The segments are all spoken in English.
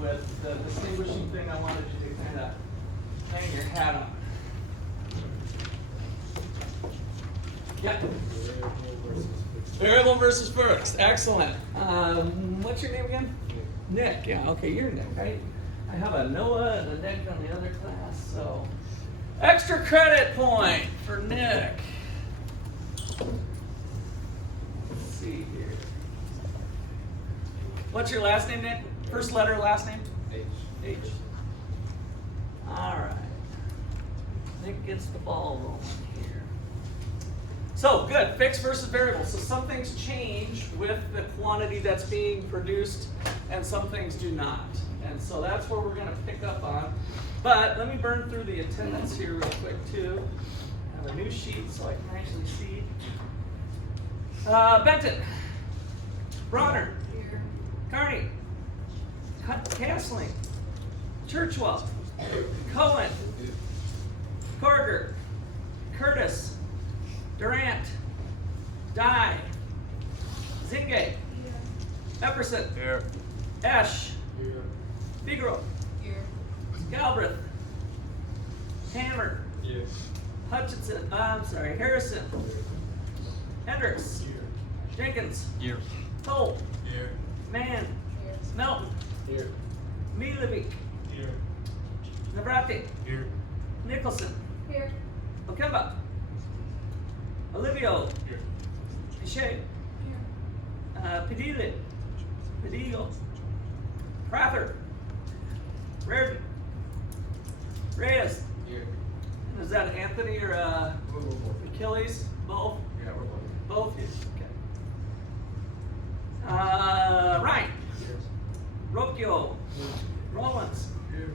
with the distinguishing thing I wanted you to kind of hang your hat on. Yeah. Variable versus fixed. Excellent. What's your name again? Nick. Yeah. Okay, you're Nick. I have a Noah and a Nick on the other class, so extra credit point for Nick. Let's see here. What's your last name, Nick? First letter, last name? H. H. All right. Nick gets the ball rolling here. So, good. Fixed versus variable. So some things change with the quantity that's being produced, and some things do not. And so that's where we're going to pick up on. But let me burn through the attendance here real quick, too. I have a new sheet so I can actually see. Benton. Bronner. Here. Carney. Castling. Churchwell. Cohen. Corger. Curtis. Durant. Dye. Zinge. Here. Epperson. Here. Esch. Here. Figaro. Here. Galbraith. Hammer. Here. Hutchinson. Harrison. Hendricks. Here. Jenkins. Here. Cole. Here. Mann. Here. Melton. Here. Milovic. Here. Navrati. Here. Nicholson. Here. Okemba. Olivio. Here. Piche. Here. Padilla. Padillo. Prather. Reardon. Reyes. Here. Is that Anthony or Achilles? Both? Yeah, we're both. Both? Yes. Okay. Ryan. Here. Rocchio. Rollins. Here.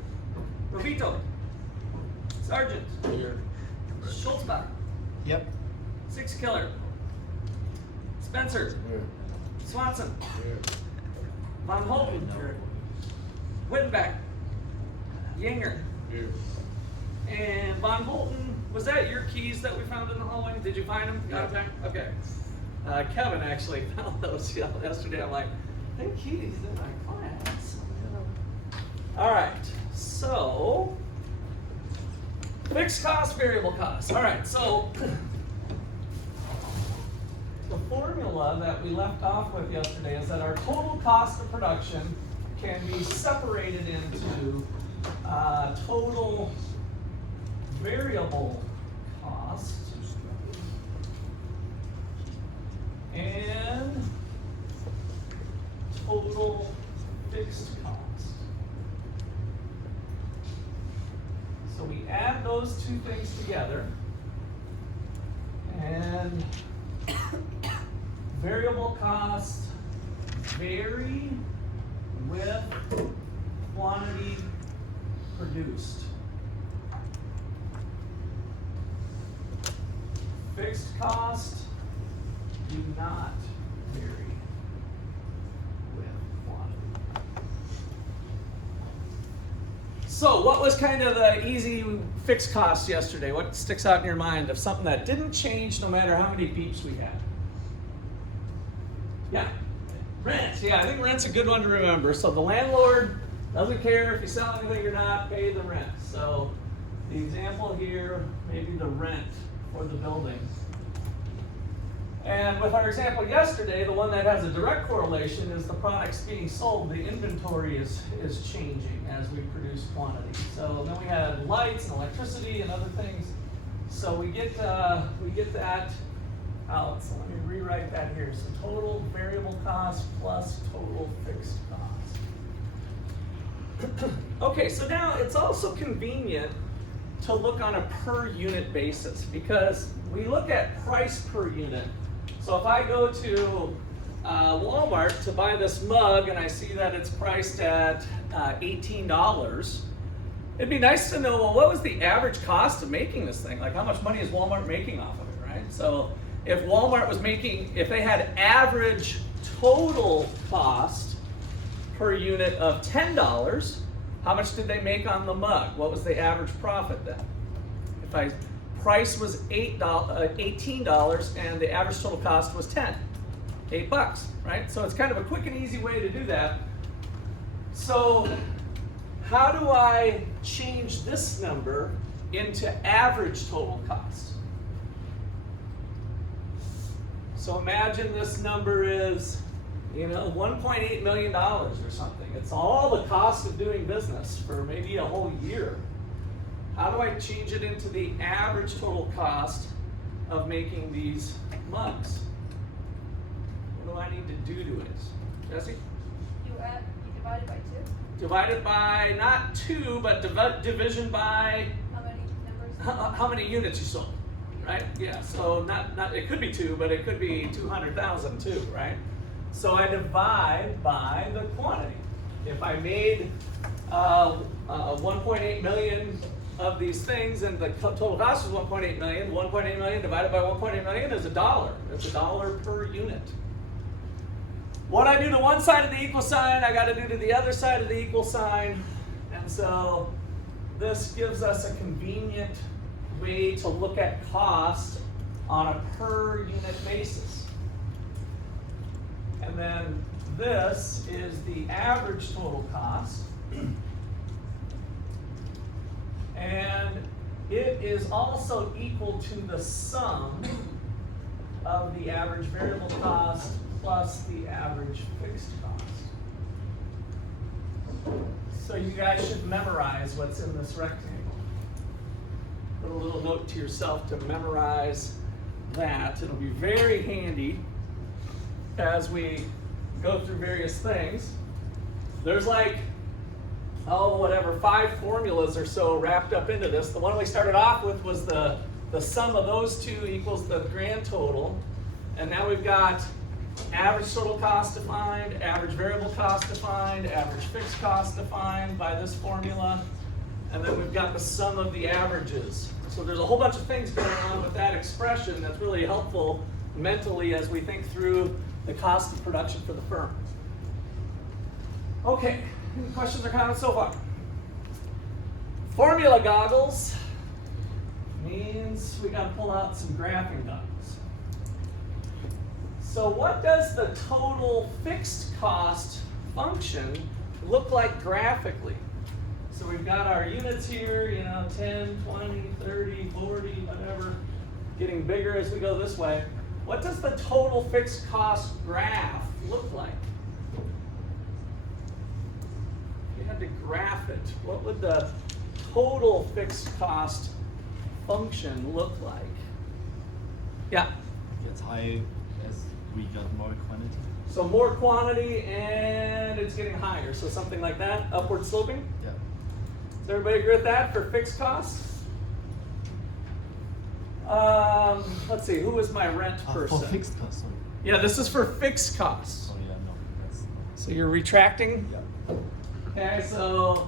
Rovito. Sargent. Here. Schultzbach. Yep. Six Killer. Spencer. Here. Swanson. Here. Von Holten. Wittenbeck. Yanger. Here. And Von Holten, was that your keys that we found in the hallway? Did you find them? Got them? Okay. Kevin actually found those yesterday. I'm like, I think keys in my class. All right, so fixed cost, variable cost. All right, so the formula that we left off with yesterday is that our total cost of production can be separated into total variable cost and total fixed cost. So we add those two things together, and variable costs vary with quantity produced. Fixed costs do not vary with quantity. So what was kind of the easy fixed cost yesterday? What sticks out in your mind of something that didn't change no matter how many beeps we had? Yeah, rent. Yeah, I think rent's a good one to remember. So the landlord doesn't care if you sell anything or not, pay the rent. So the example here, maybe the rent for the building. And with our example yesterday, the one that has a direct correlation is the products being sold. The inventory is changing as we produce quantity. So then we had lights and electricity and other things. So we get that out. So let me rewrite that here. So total variable cost plus total fixed cost. Okay, so now it's also convenient to look on a per unit basis because we look at price per unit. So if I go to Walmart to buy this mug and I see that it's priced at $18, it'd be nice to know, well, what was the average cost of making this thing? Like how much money is Walmart making off of it, right? So if Walmart was making, if they had average total cost per unit of $10, how much did they make on the mug? What was the average profit then? If price was $18 and the average total cost was $8, right? So it's kind of a quick and easy way to do that. So how do I change this number into average total cost? So imagine this number is, $1.8 million or something. It's all the cost of doing business for maybe a whole year. How do I change it into the average total cost of making these mugs? What do I need to do to it? Jesse? You divide it by 2? Divided by not 2, but division by How many numbers? how many units you sold, right? Yeah, so not it could be 2, but it could be 200,000 too, right? So I divide by the quantity. If I made 1.8 million of these things and the total cost is 1.8 million, 1.8 million divided by 1.8 million is $1. It's $1 per unit. What I do to one side of the equal sign, I got to do to the other side of the equal sign. And so this gives us a convenient way to look at cost on a per unit basis. And then this is the average total cost. And it is also equal to the sum of the average variable cost plus the average fixed cost. So you guys should memorize what's in this rectangle. Put a little note to yourself to memorize that. It'll be very handy as we go through various things. There's like, 5 formulas or so wrapped up into this. The one we started off with was the sum of those two equals the grand total. And now we've got average total cost defined, average variable cost defined, average fixed cost defined by this formula. And then we've got the sum of the averages. So there's a whole bunch of things going on with that expression that's really helpful mentally as we think through the cost of production for the firm. Okay, any questions or comments so far? Formula goggles means we got to pull out some graphing goggles. So what does the total fixed cost function look like graphically? So we've got our units here, 10, 20, 30, 40, whatever, getting bigger as we go this way. What does the total fixed cost graph look like? If you had to graph it, what would the total fixed cost function look like? Yeah? Gets high as we got more quantity. So more quantity and it's getting higher. So something like that, upward sloping? Yeah. Does everybody agree with that for fixed costs? Let's see, who was my rent person? For fixed cost, sorry. Yeah, this is for fixed costs. Oh yeah, no, that's not. So you're retracting? Yeah. Okay, so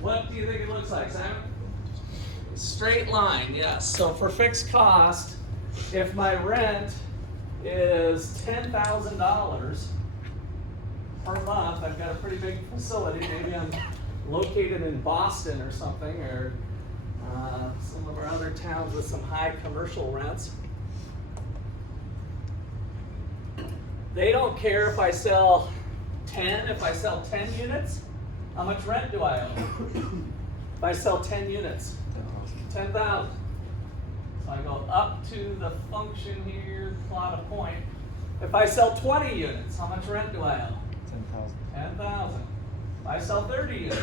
what do you think it looks like, Simon? Straight line, yes. So for fixed cost, if my rent is $10,000 per month, I've got a pretty big facility. Maybe I'm located in Boston or something, or some of our other towns with some high commercial rents. They don't care if I sell 10, if I sell 10 units, how much rent do I owe? If I sell 10 units, 10,000. So I go up to the function here, plot a point. If I sell 20 units, how much rent do I owe? 10,000. 10,000. If I sell 30 units,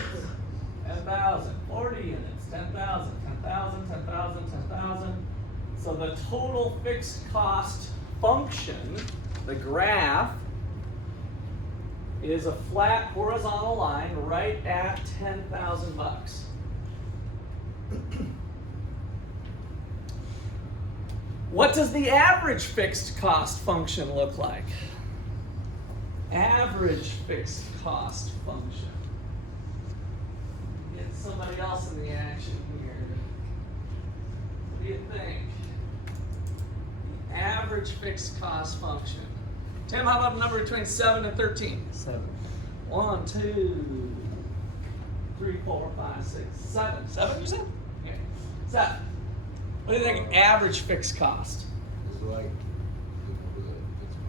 10,000. 40 units, 10,000. 10,000, 10,000, 10,000. So the total fixed cost function, the graph, is a flat horizontal line right at 10,000 bucks. What does the average fixed cost function look like? Average fixed cost function. Get somebody else in the action here. What do you think? The average fixed cost function. Tim, how about a number between 7 and 13? 7. 1, 2, 3, 4, 5, 6, 7. 7, you said? Okay. 7. What do you think average fixed cost? It's like, it's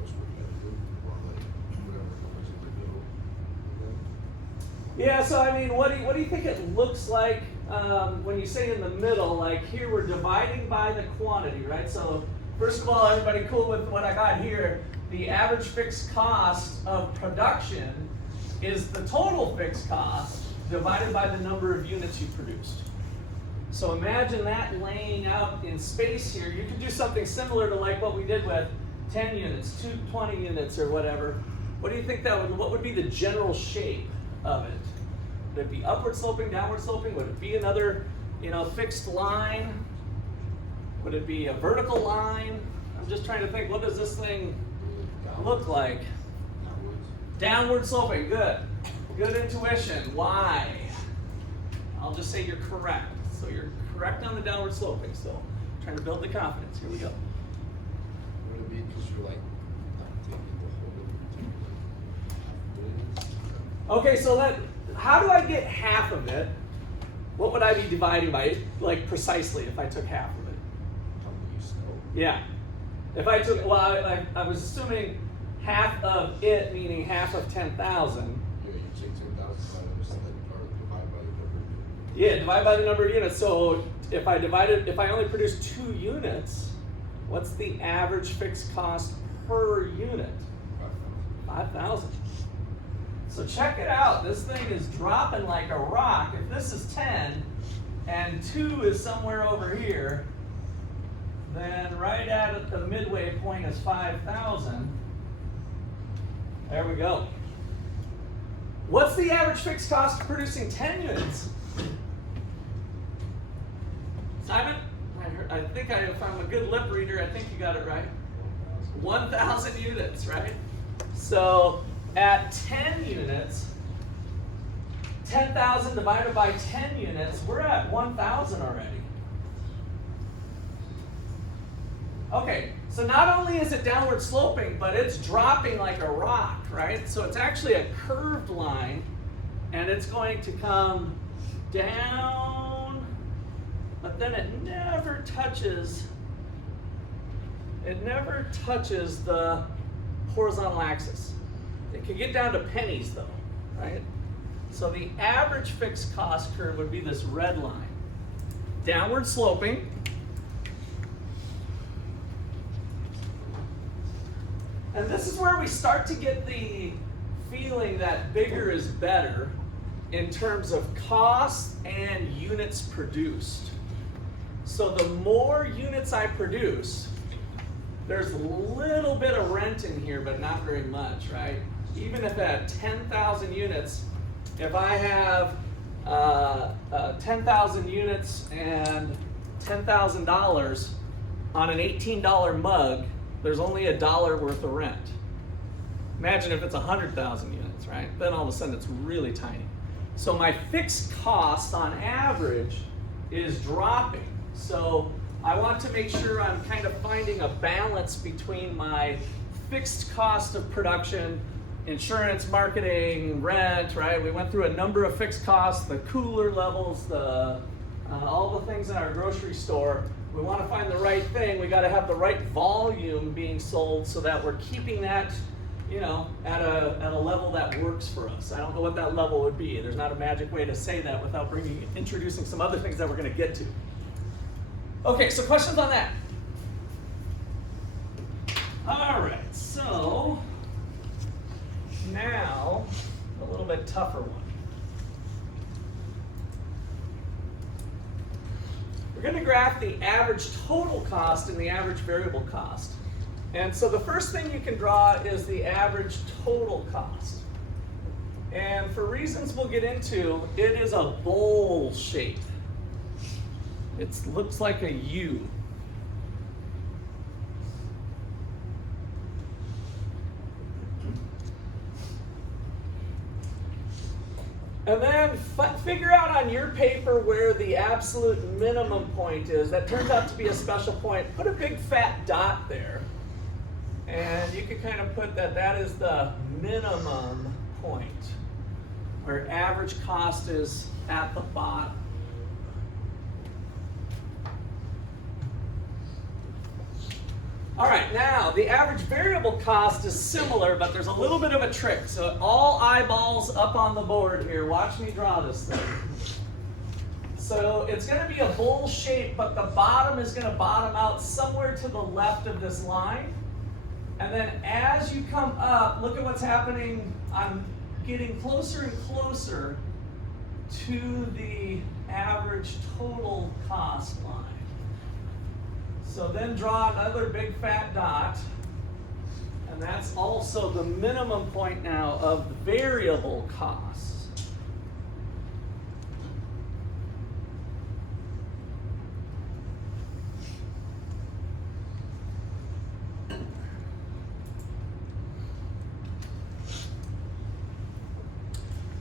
most what you have to do, or like, whatever, how much is the bill, Yeah, so I mean, what do you think it looks like when you say in the middle? Like here, we're dividing by the quantity, right? So first of all, everybody cool with what I got here? The average fixed cost of production is the total fixed cost divided by the number of units you produced. So imagine that laying out in space here. You could do something similar to like what we did with 10 units, 20 units, or whatever. What do you think what would be the general shape of it? Would it be upward sloping, downward sloping? Would it be another, fixed line? Would it be a vertical line? I'm just trying to think, what does this thing look like? Downward sloping, good. Good intuition. Why? I'll just say you're correct. So you're correct on the downward sloping still. Trying to build the confidence. Here we go. Would it be because you're like not taking the whole Okay, so how do I get half of it? What would I be dividing by, like precisely, if I took half of it? how you snow? Yeah. If I took, I was assuming half of it, meaning half of 10,000. Yeah, you take 10,000 or divide by the number of units. Yeah, divide by the number of units. So if I only produce 2 units, what's the average fixed cost per unit? 5,000. So check it out. This thing is dropping like a rock. If this is 10 and 2 is somewhere over here, then right at the midway point is 5,000. There we go. What's the average fixed cost of producing 10 units? Simon? I think if I'm a good lip reader, I think you got it right. 1,000 units, right? So at 10 units, 10,000 divided by 10 units, we're at 1,000 already. Okay, so not only is it downward sloping, but it's dropping like a rock, right? So it's actually a curved line, and it's going to come down, but then it never touches the horizontal axis. It can get down to pennies though, right? So the average fixed cost curve would be this red line. Downward sloping. And this is where we start to get the feeling that bigger is better in terms of cost and units produced. So the more units I produce, there's a little bit of rent in here, but not very much, right? Even if at 10,000 units, if I have 10,000 units and $10,000 on an $18 mug, there's only $1 worth of rent. Imagine if it's 100,000 units, right? Then all of a sudden it's really tiny. So my fixed cost on average is dropping. So I want to make sure I'm kind of finding a balance between my fixed cost of production, insurance, marketing, rent, right? We went through a number of fixed costs, the cooler levels, all the things in our grocery store. We want to find the right thing. We got to have the right volume being sold so that we're keeping that, at a level that works for us. I don't know what that level would be. There's not a magic way to say that without introducing some other things that we're going to get to. Okay, so questions on that? All right, so now a little bit tougher one. We're going to graph the average total cost and the average variable cost. And so the first thing you can draw is the average total cost. And for reasons we'll get into, it is a bowl shape. It looks like a U. And then figure out on your paper where the absolute minimum point is. That turns out to be a special point. Put a big fat dot there. And you can kind of put that is the minimum point, where average cost is at the bottom. All right, now the average variable cost is similar, but there's a little bit of a trick. So all eyeballs up on the board here. Watch me draw this thing. So it's going to be a bowl shape, but the bottom is going to bottom out somewhere to the left of this line. And then as you come up, look at what's happening. I'm getting closer and closer to the average total cost line. So then draw another big fat dot, and that's also the minimum point now of the variable costs.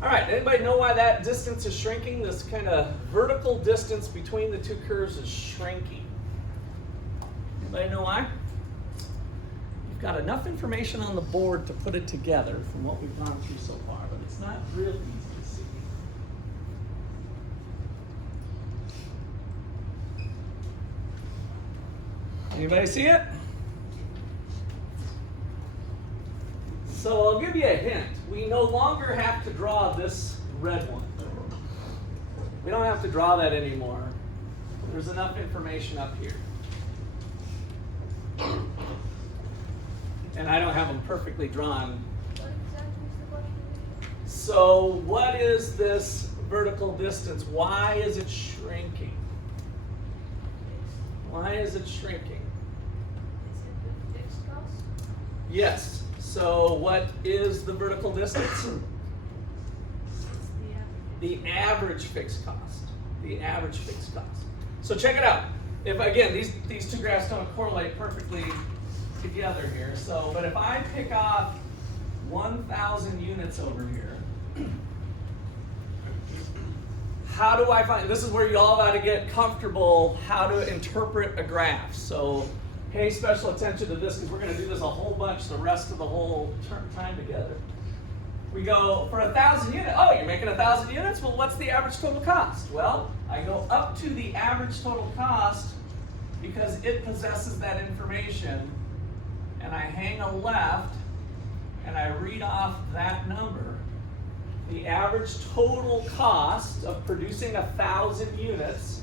All right, anybody know why that distance is shrinking? This kind of vertical distance between the two curves is shrinking. Anybody know why? You've got enough information on the board to put it together from what we've gone through so far, but it's not real easy to see. Anybody see it? So I'll give you a hint. We no longer have to draw this red one. We don't have to draw that anymore. There's enough information up here. And I don't have them perfectly drawn. What exactly is the question? So what is this vertical distance? Why is it shrinking? Why is it shrinking? Is it the fixed cost? Yes. So what is the vertical distance? It's the average. The average fixed cost. The average fixed cost. So check it out. If again, these two graphs don't correlate perfectly together here. So, but if I pick off 1,000 units over here, how do I find, this is where you all got to get comfortable how to interpret a graph. So pay special attention to this because we're going to do this a whole bunch the rest of the whole time together. We go for 1,000 units. Oh, you're making 1,000 units? Well, what's the average total cost? Well, I go up to the average total cost because it possesses that information, and I hang a left and I read off that number. The average total cost of producing 1,000 units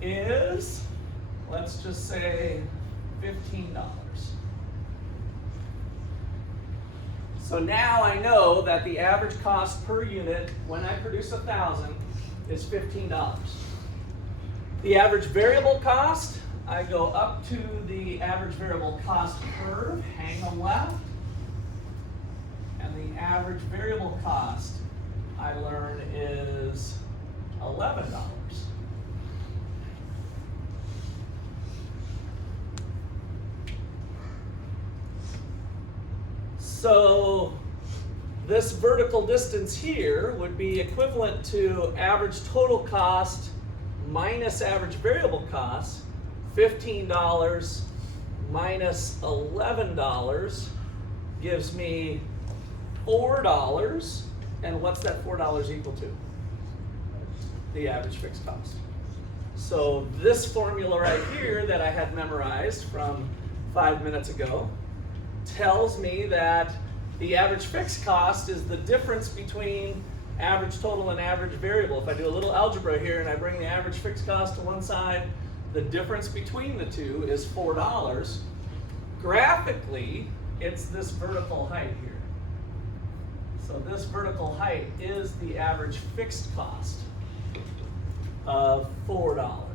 is, let's just say, $15. So now I know that the average cost per unit when I produce 1,000 is $15. The average variable cost, I go up to the average variable cost curve, hang a left, and the average variable cost I learn is $11. So this vertical distance here would be equivalent to average total cost minus average variable cost. $15 minus $11 gives me $4. And what's that $4 equal to? The average fixed cost. So this formula right here that I had memorized from 5 minutes ago tells me that the average fixed cost is the difference between average total and average variable. If I do a little algebra here and I bring the average fixed cost to one side, the difference between the two is $4. Graphically, it's this vertical height here. So this vertical height is the average fixed cost of $4.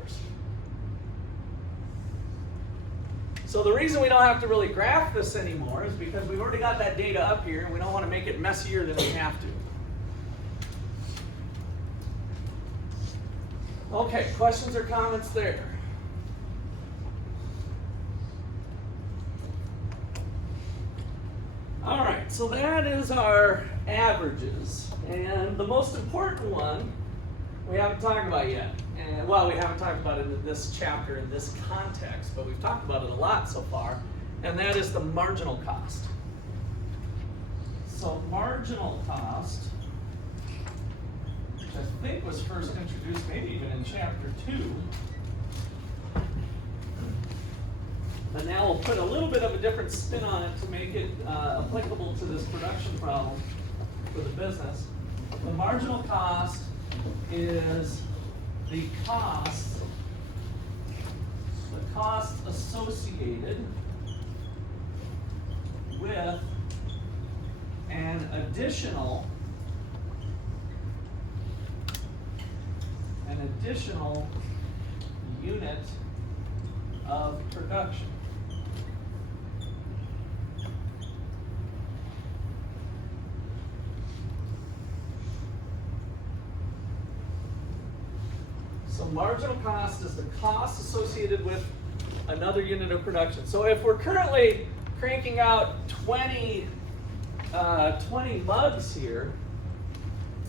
So the reason we don't have to really graph this anymore is because we've already got that data up here and we don't want to make it messier than we have to. Okay, questions or comments there? All right, so that is our averages. And the most important one we haven't talked about yet. And, well, we haven't talked about it in this chapter, in this context, but we've talked about it a lot so far, and that is the marginal cost. So marginal cost, which I think was first introduced maybe even in chapter 2. And now we'll put a little bit of a different spin on it to make it applicable to this production problem for the business. The marginal cost is the cost associated with an additional unit of production. So marginal cost is the cost associated with another unit of production. So if we're currently cranking out 20 mugs here,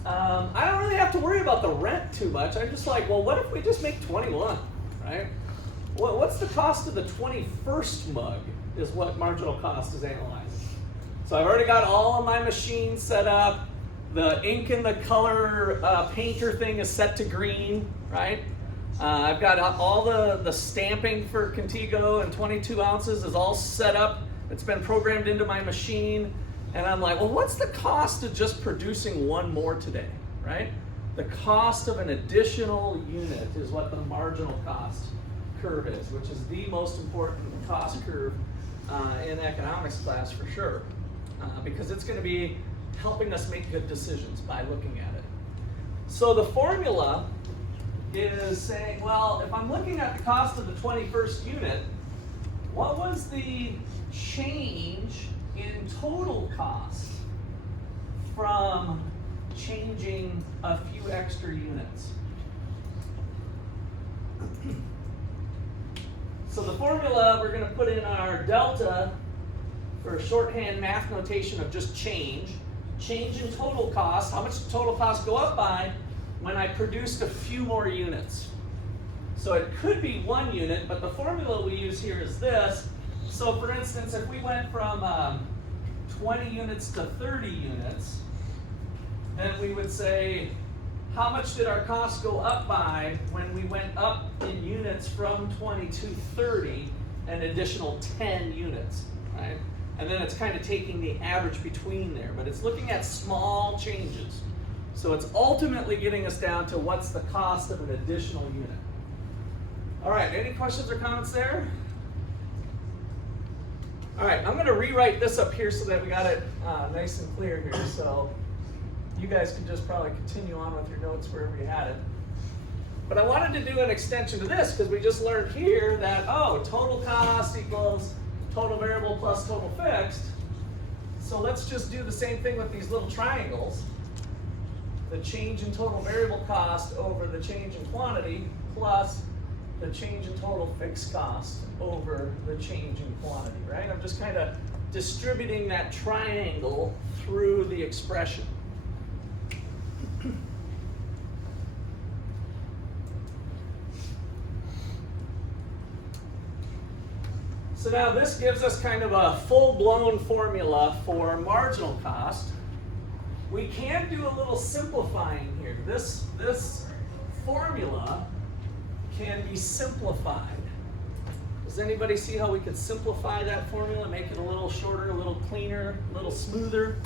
I don't really have to worry about the rent too much. I'm just like, well, what if we just make 21, right? What's the cost of the 21st mug is what marginal cost is analyzing. So I've already got all of my machines set up. The ink and the color painter thing is set to green, right? I've got all the stamping for Contigo and 22 ounces is all set up. It's been programmed into my machine. And I'm like, well, what's the cost of just producing one more today, right? The cost of an additional unit is what the marginal cost curve is, which is the most important cost curve in economics class for sure, because it's going to be helping us make good decisions by looking at it. So the formula is saying, well, if I'm looking at the cost of the 21st unit, what was the change in total cost from changing a few extra units? So the formula, we're going to put in our delta for shorthand math notation of just change. Change in total cost. How much did total cost go up by when I produced a few more units? So it could be 1 unit, but the formula we use here is this. So for instance, if we went from 20 units to 30 units, then we would say, how much did our cost go up by when we went up in units from 20 to 30, an additional 10 units, right? And then it's kind of taking the average between there, but it's looking at small changes. So it's ultimately getting us down to what's the cost of an additional unit. All right, any questions or comments there? All right, I'm going to rewrite this up here so that we got it nice and clear here. So you guys can just probably continue on with your notes wherever you had it. But I wanted to do an extension to this because we just learned here that, oh, total cost equals total variable plus total fixed. So let's just do the same thing with these little triangles. The change in total variable cost over the change in quantity plus the change in total fixed cost over the change in quantity, right? I'm just kind of distributing that triangle through the expression. So now this gives us kind of a full-blown formula for marginal cost. We can do a little simplifying here. This formula can be simplified. Does anybody see how we could simplify that formula, make it a little shorter, a little cleaner, a little smoother?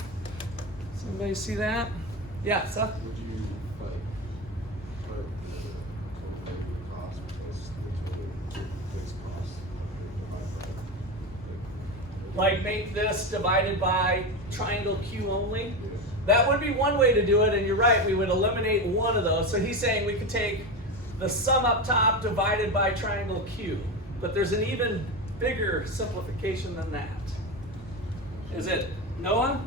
Does anybody see that? Yeah, Seth? Would you like put the total variable cost plus the total fixed cost divided by Like make this divided by triangle Q only? yeah. That would be one way to do it, and you're right, we would eliminate one of those. So he's saying we could take the sum up top divided by triangle Q. But there's an even bigger simplification than that. Is it Noah?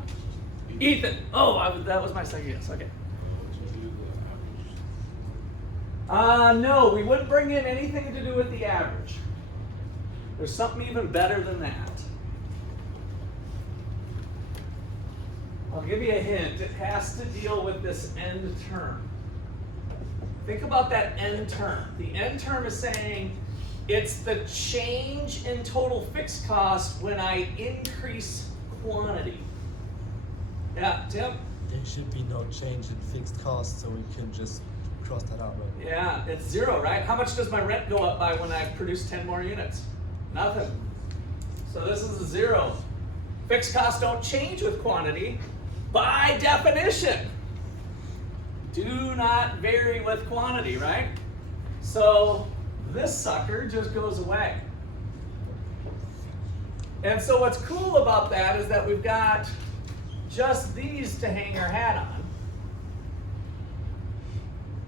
Ethan. Oh, that was my second guess. Okay. Would you do the average? No, we wouldn't bring in anything to do with the average. There's something even better than that. I'll give you a hint. It has to deal with this end term. Think about that end term. The end term is saying it's the change in total fixed cost when I increase quantity. Yeah, Tim? There should be no change in fixed costs, so we can just cross that out right now. Yeah, it's 0, right? How much does my rent go up by when I produce 10 more units? Nothing. So this is a 0. Fixed costs don't change with quantity by definition. Do not vary with quantity, right? So this sucker just goes away. And so what's cool about that is that we've got just these to hang our hat on.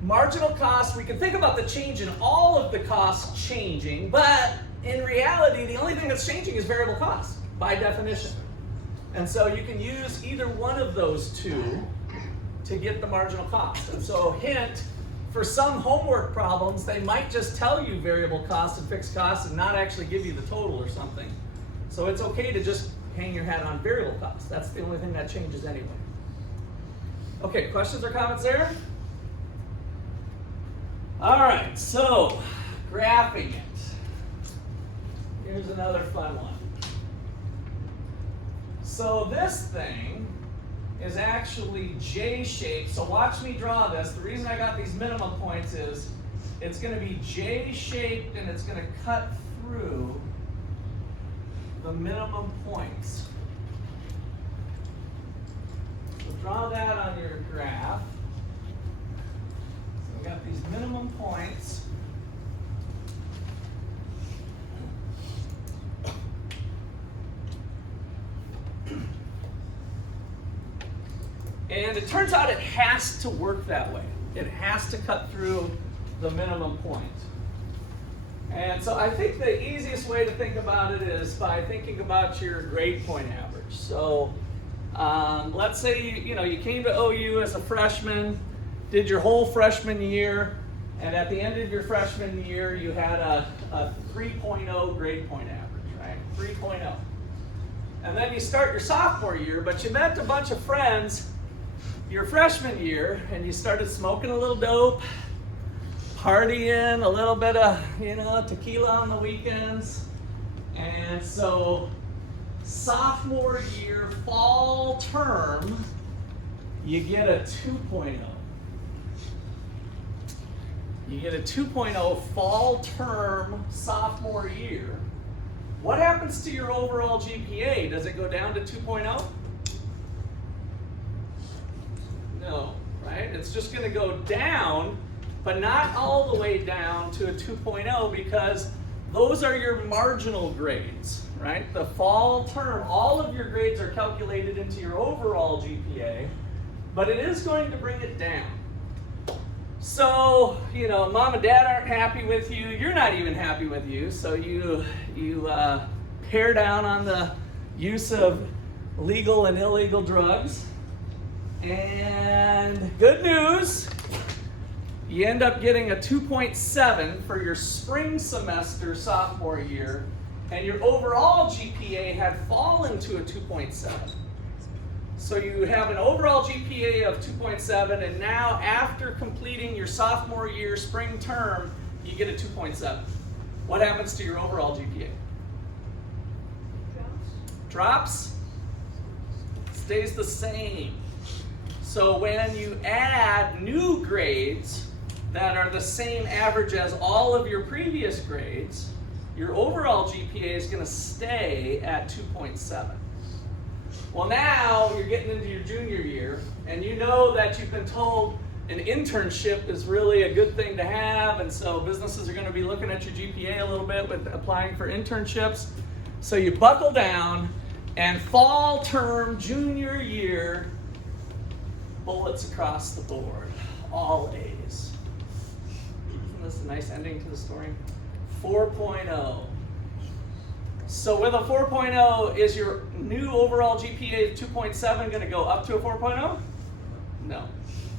Marginal costs, we can think about the change in all of the costs changing, but in reality, the only thing that's changing is variable costs by definition. And so you can use either one of those two to get the marginal cost. And so hint, for some homework problems, they might just tell you variable costs and fixed costs and not actually give you the total or something. So it's okay to just hang your hat on variable costs. That's the only thing that changes anyway. Okay, questions or comments there? All right, so graphing it. Here's another fun one. So this thing is actually J-shaped. So watch me draw this. The reason I got these minimum points is it's going to be J-shaped and it's going to cut through the minimum points. So draw that on your graph. So we got these minimum points. And it turns out it has to work that way. It has to cut through the minimum point. And so I think the easiest way to think about it is by thinking about your grade point average. So let's say you came to OU as a freshman, did your whole freshman year, and at the end of your freshman year you had a 3.0 grade point average, right? 3.0. And then you start your sophomore year, but you met a bunch of friends your freshman year, and you started smoking a little dope, partying, a little bit of, tequila on the weekends. And so sophomore year, fall term, you get a 2.0. You get a 2.0 fall term sophomore year. What happens to your overall GPA? Does it go down to 2.0? No, right? It's just going to go down, but not all the way down to a 2.0 because those are your marginal grades, right? The fall term, all of your grades are calculated into your overall GPA, but it is going to bring it down. So, mom and dad aren't happy with you. You're not even happy with you. So you pare down on the use of legal and illegal drugs. And good news, you end up getting a 2.7 for your spring semester sophomore year, and your overall GPA had fallen to a 2.7. So you have an overall GPA of 2.7, and now after completing your sophomore year spring term, you get a 2.7. What happens to your overall GPA? Drops? Stays the same. So when you add new grades that are the same average as all of your previous grades, your overall GPA is going to stay at 2.7. Well, now you're getting into your junior year, and you know that you've been told an internship is really a good thing to have, and so businesses are going to be looking at your GPA a little bit with applying for internships. So you buckle down, and fall term junior year, bullets across the board, all A's. Isn't this a nice ending to the story? 4.0. So with a 4.0, is your new overall GPA of 2.7 going to go up to a 4.0? No,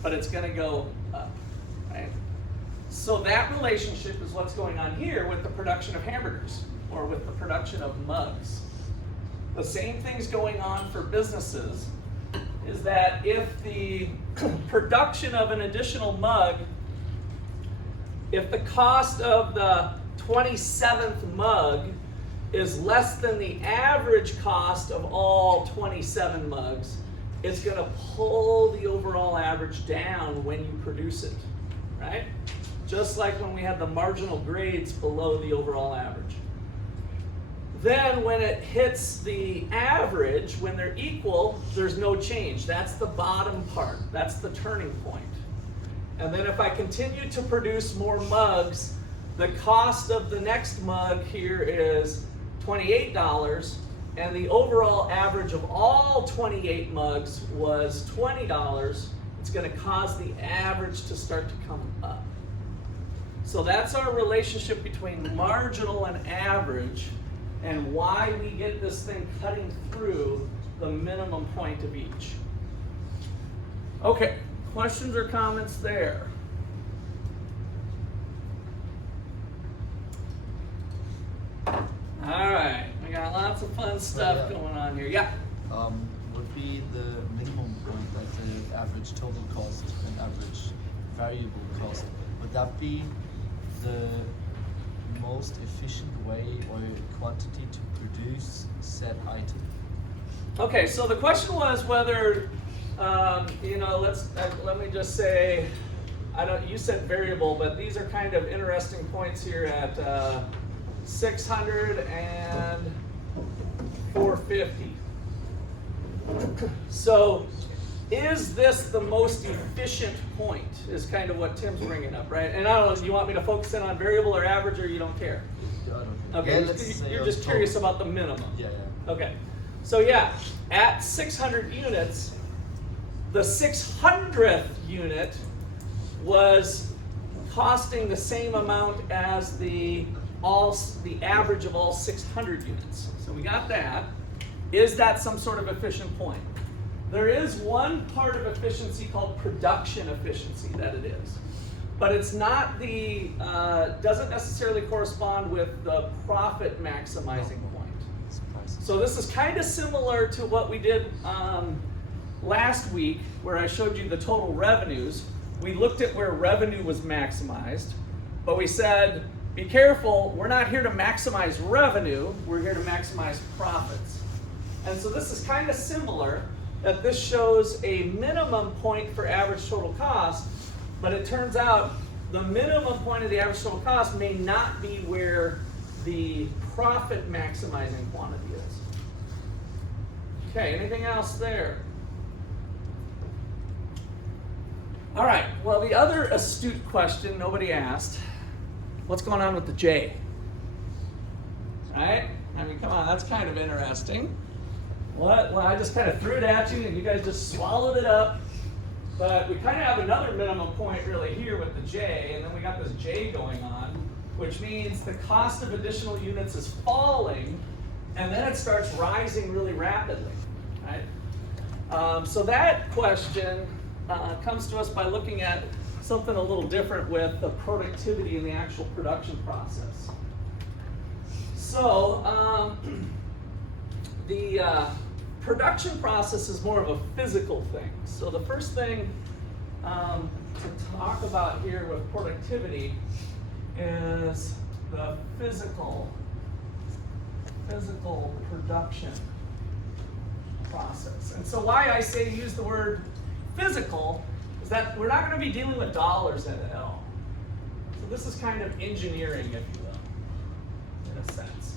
but it's going to go up, right? So that relationship is what's going on here with the production of hamburgers or with the production of mugs. The same thing's going on for businesses, is that if the production of an additional mug, if the cost of the 27th mug is less than the average cost of all 27 mugs, it's going to pull the overall average down when you produce it, right? Just like when we had the marginal grades below the overall average. Then when it hits the average, when they're equal, there's no change. That's the bottom part. That's the turning point. And then if I continue to produce more mugs, the cost of the next mug here is $28, and the overall average of all 28 mugs was $20. It's going to cause the average to start to come up. So that's our relationship between marginal and average, and why we get this thing cutting through the minimum point of each. Okay, questions or comments there? All right, we got lots of fun stuff going on here. Yeah. Would be the minimum point, like the average total cost and average variable cost. Would that be the most efficient way or quantity to produce said item? Okay, so the question was whether, let me just say, you said variable, but these are kind of interesting points here at 600 and 450. So, is this the most efficient point? Is kind of what Tim's bringing up, right? And I don't know, do you want me to focus in on variable or average, or you don't care? I don't know. Okay, Yeah, let's say you're on just curious total. about the minimum. Yeah. Okay, so yeah, at 600 units, the 600th unit was costing the same amount as the average of all 600 units. So we got that. Is that some sort of efficient point? There is one part of efficiency called production efficiency that it is, but it's not doesn't necessarily correspond with the profit maximizing point. So this is kind of similar to what we did last week, where I showed you the total revenues. We looked at where revenue was maximized, but we said, be careful, we're not here to maximize revenue, we're here to maximize profits. And so this is kind of similar, that this shows a minimum point for average total cost, but it turns out the minimum point of the average total cost may not be where the profit maximizing quantity is. Okay, anything else there? All right, well, the other astute question nobody asked, what's going on with the J? Right? I mean, come on, that's kind of interesting. What? Well, I just kind of threw it at you and you guys just swallowed it up. But we kind of have another minimum point really here with the J, and then we got this J going on, which means the cost of additional units is falling, and then it starts rising really rapidly, right? So that question comes to us by looking at something a little different with the productivity in the actual production process. So the production process is more of a physical thing. So the first thing to talk about here with productivity is the physical production process. And so why I say use the word physical is that we're not going to be dealing with dollars in it at all. So this is kind of engineering, if you will, in a sense.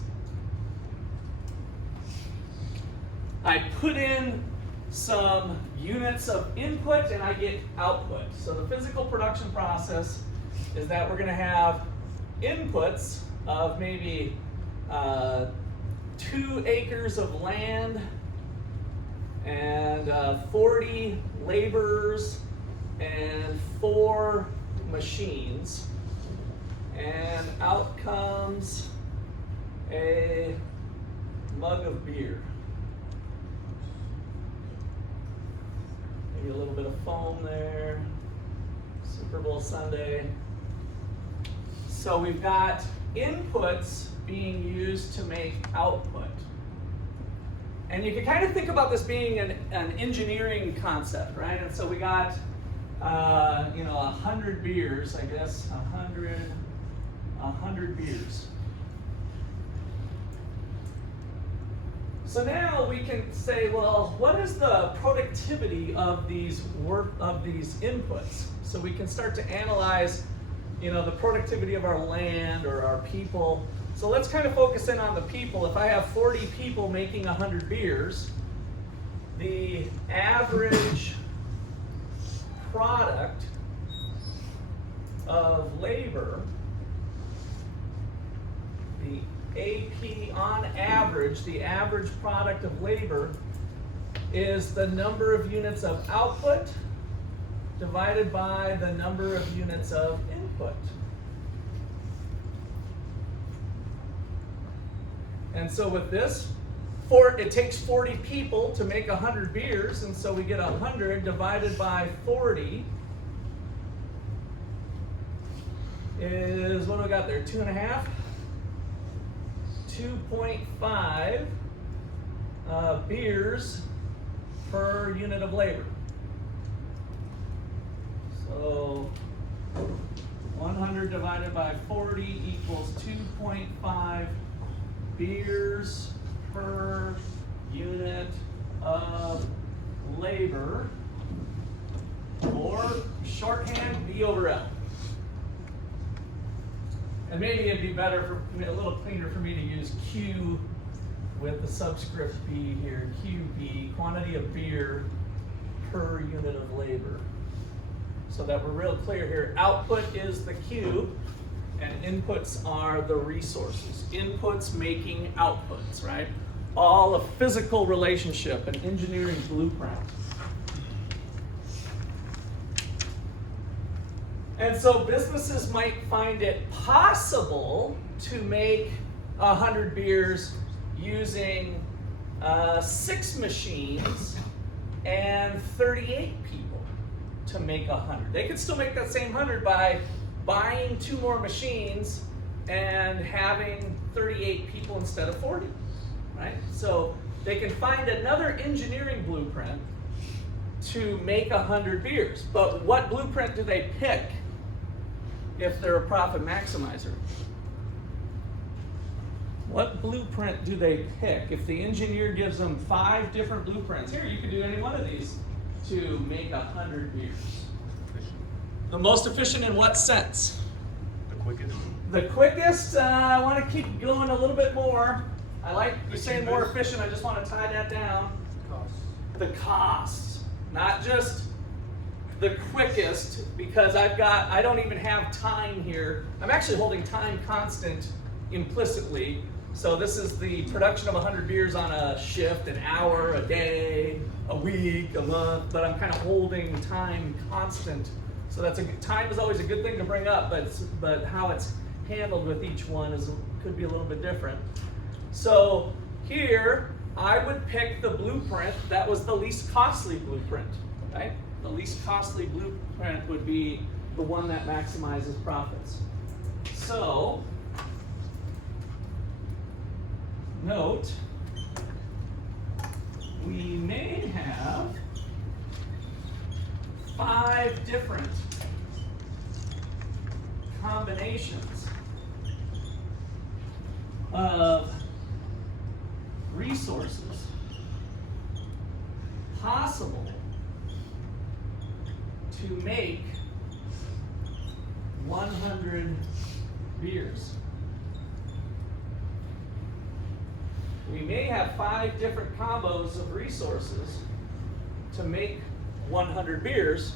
I put in some units of input and I get output. So the physical production process is that we're going to have inputs of maybe 2 acres of land and 40 laborers and 4 machines, and out comes a mug of beer. Maybe a little bit of foam there. Super Bowl Sunday. So we've got inputs being used to make output. And you can kind of think about this being an engineering concept, right? And so we got, 100 beers, I guess, 100 beers. So now we can say, well, what is the productivity of these inputs? So we can start to analyze, the productivity of our land or our people. So let's kind of focus in on the people. If I have 40 people making 100 beers, the average product of labor, the AP on average, the average product of labor is the number of units of output divided by the number of units of input. And so with this, it takes 40 people to make 100 beers, and so we get 100 divided by 40 is, what do we got there, 2.5? 2.5 beers per unit of labor. So 100 divided by 40 equals 2.5 beers per unit of labor, or shorthand, B over L. And maybe it'd be better, for a little cleaner for me to use Q with the subscript B here, QB, quantity of beer per unit of labor. So that we're real clear here. Output is the Q, and inputs are the resources. Inputs making outputs, right? All a physical relationship, an engineering blueprint. And so businesses might find it possible to make 100 beers using 6 machines and 38 people to make 100. They could still make that same 100 by buying 2 more machines and having 38 people instead of 40, right? So they can find another engineering blueprint to make 100 beers. But what blueprint do they pick if they're a profit maximizer? What blueprint do they pick? If the engineer gives them 5 different blueprints, here, you can do any one of these to make 100 beers. The most efficient in what sense? The quickest. The quickest, I want to keep going a little bit more. I like you saying more efficient, I just want to tie that down. Cost. The cost, not just the quickest, because I don't even have time here. I'm actually holding time constant implicitly. So this is the production of 100 beers on a shift, an hour, a day, a week, a month, but I'm kind of holding time constant. So time is always a good thing to bring up, but how it's handled with each one could be a little bit different. So here, I would pick the blueprint that was the least costly blueprint, right? The least costly blueprint would be the one that maximizes profits. So, note, we may have 5 different combinations of resources possible to make 100 beers. We may have 5 different combos of resources to make 100 beers.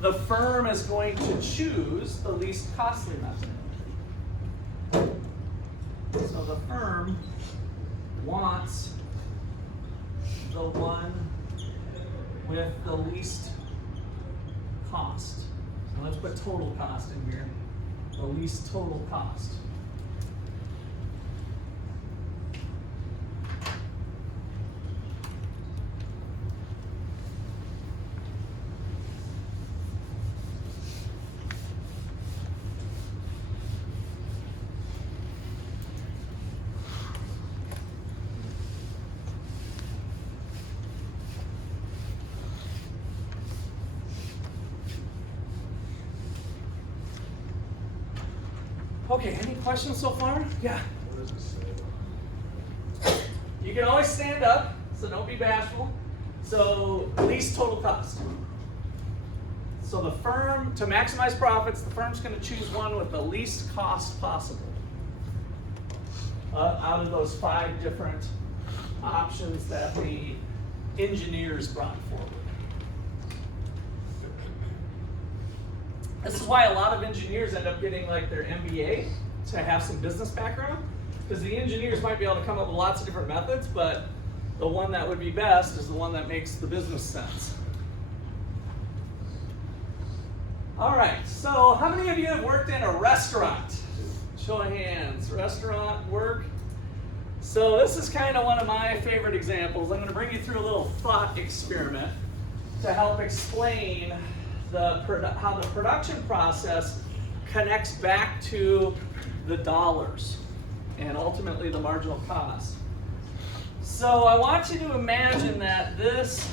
The firm is going to choose the least costly method. So the firm wants the one with the least cost. So let's put total cost in here. The least total cost. Okay, any questions so far? Yeah. What does it say? You can always stand up, so don't be bashful. So, least total cost. So the firm, to maximize profits, the firm's going to choose one with the least cost possible out of those 5 different options that the engineers brought forward. This is why a lot of engineers end up getting like their MBA to have some business background, because the engineers might be able to come up with lots of different methods, but the one that would be best is the one that makes the business sense. All right, so how many of you have worked in a restaurant? Show of hands, restaurant work. So this is kind of one of my favorite examples. I'm going to bring you through a little thought experiment to help explain how the production process connects back to the dollars and ultimately the marginal cost. So I want you to imagine that this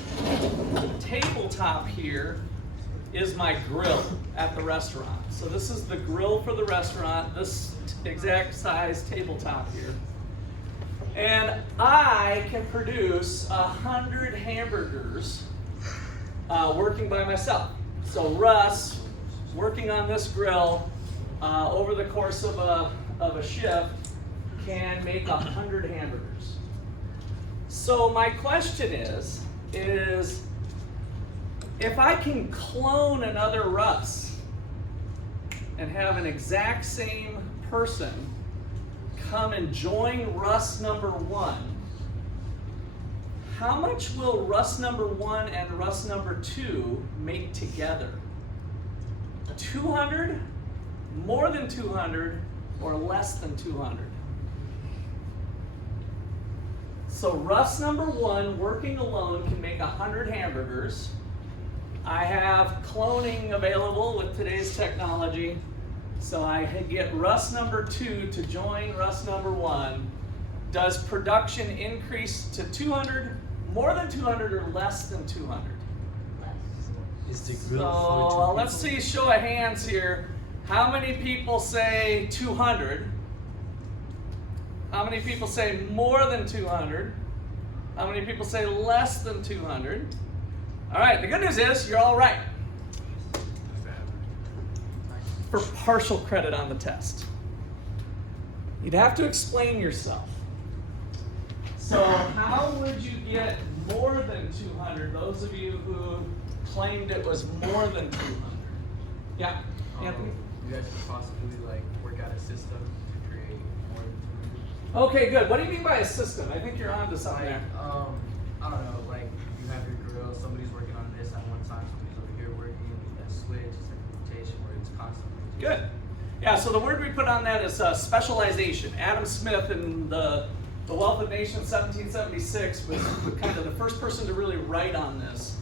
tabletop here is my grill at the restaurant. So this is the grill for the restaurant, this exact size tabletop here. And I can produce 100 hamburgers working by myself. So Russ, working on this grill over the course of a shift, can make 100 hamburgers. So my question is if I can clone another Russ and have an exact same person come and join Russ number 1, how much will Russ number 1 and Russ number 2 make together? 200, more than 200, or less than 200? So Russ number 1 working alone can make 100 hamburgers. I have cloning available with today's technology. So I get Russ number 2 to join Russ number 1. Does production increase to 200, more than 200, or less than 200? Is the grill So for 2 let's people? see, show of hands here. How many people say 200? How many people say more than 200? How many people say less than 200? All right, the good news is you're all right for partial credit on the test. You'd have to explain yourself. So how would you get more than 200? Those of you who claimed it was more than 200. Yeah, Anthony? You guys could possibly like work out a system to create more than 200. Okay, good. What do you mean by a system? I think you're onto something there. I don't know, like you have your grill, somebody's working on this at one time, somebody's over here working, that switch, it's like a rotation where it's constantly. Good. Yeah, so the word we put on that is specialization. Adam Smith in the Wealth of Nations 1776 was kind of the first person to really write on this.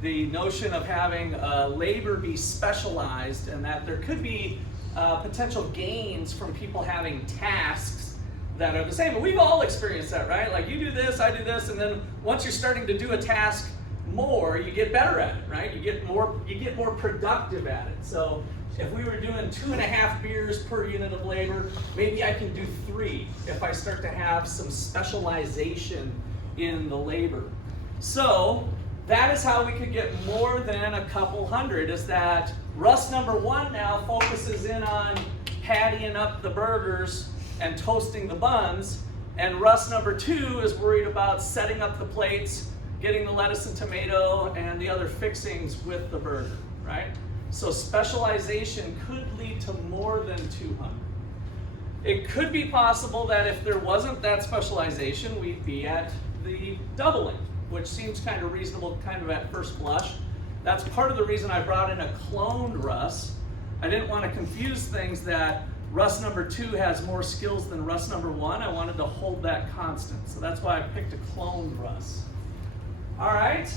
The notion of having labor be specialized and that there could be potential gains from people having tasks that are the same. And we've all experienced that, right? Like you do this, I do this, and then once you're starting to do a task more, you get better at it, right? You get more productive at it. So if we were doing 2.5 beers per unit of labor, maybe I can do 3 if I start to have some specialization in the labor. So that is how we could get more than a couple hundred, is that Russ number 1 now focuses in on pattying up the burgers and toasting the buns, and Russ number 2 is worried about setting up the plates, getting the lettuce and tomato and the other fixings with the burger, right? So specialization could lead to more than 200. It could be possible that if there wasn't that specialization, we'd be at the doubling, which seems kind of reasonable kind of at first blush. That's part of the reason I brought in a cloned Russ. I didn't want to confuse things that Russ number 2 has more skills than Russ number 1. I wanted to hold that constant. So that's why I picked a cloned Russ. All right.